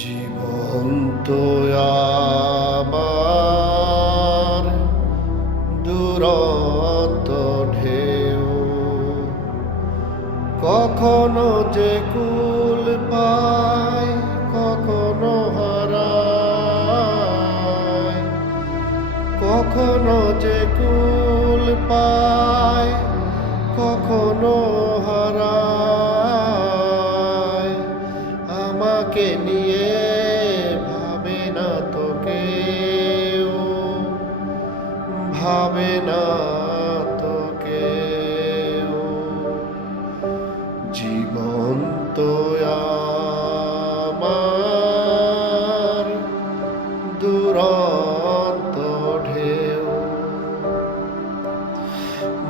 জীবন তো আমার দুরন্ত ঢেউ, কখনো যে কুল পায় কখনো হারায়, কখনো যে কুল পায় কখনো হারায়। আমাকে নিয়ে ভাবে না তো কেউ, ভাবে না তো কেউ। জীবন তো আমার দুরন্ত ঢেউ।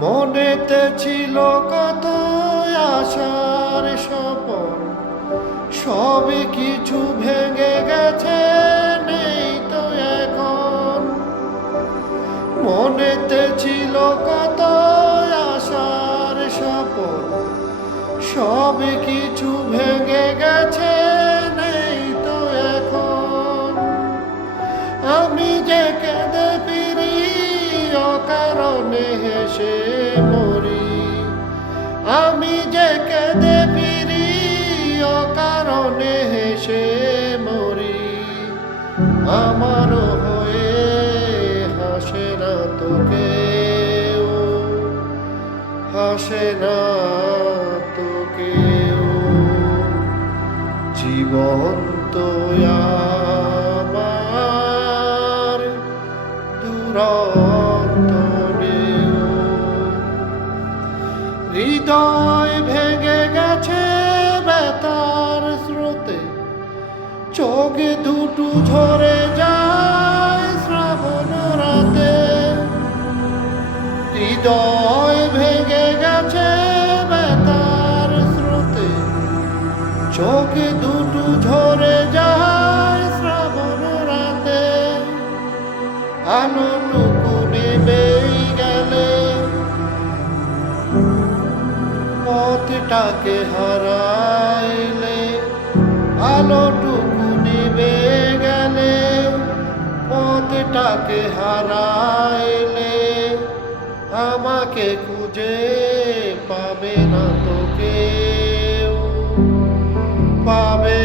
মনেতে ছিল কত আশার স্বপন, সবই কিছু ভেঙে গেছে, নেই তো এখন। মনেতে ছিল কত আশার স্বপন, সবই কিছু ভেঙে গেছে, নেই তো এখন। আমি যে কেঁদে ফিরি অকারণে হেসে মরি, আমি যে কেঁদে ফিরি অকারণে হেসে মরি। আমারও হয়ে হাসে না তো কেউ, হাসে না তো কেউ। জীবন তো আমার দুরন্ত ঢেউ। হৃদয় ভেঙে গেছে ব্যথার স্রোতে, চোখ দুটো ঝরে যায় শ্রাবণ রাতে। হৃদয় ভেঙে গেছে ব্যথার স্রোতে, চোখ দুটো ঝরে যায় শ্রাবণ রাতে। আলোটুকু নেমেই গেলে পথটাকে হারাইলে, আলোটুকু নিভে গেলে পথটাকে হারাইলে। আমাকে খুঁজে পাবে না তো কেউ, পাবে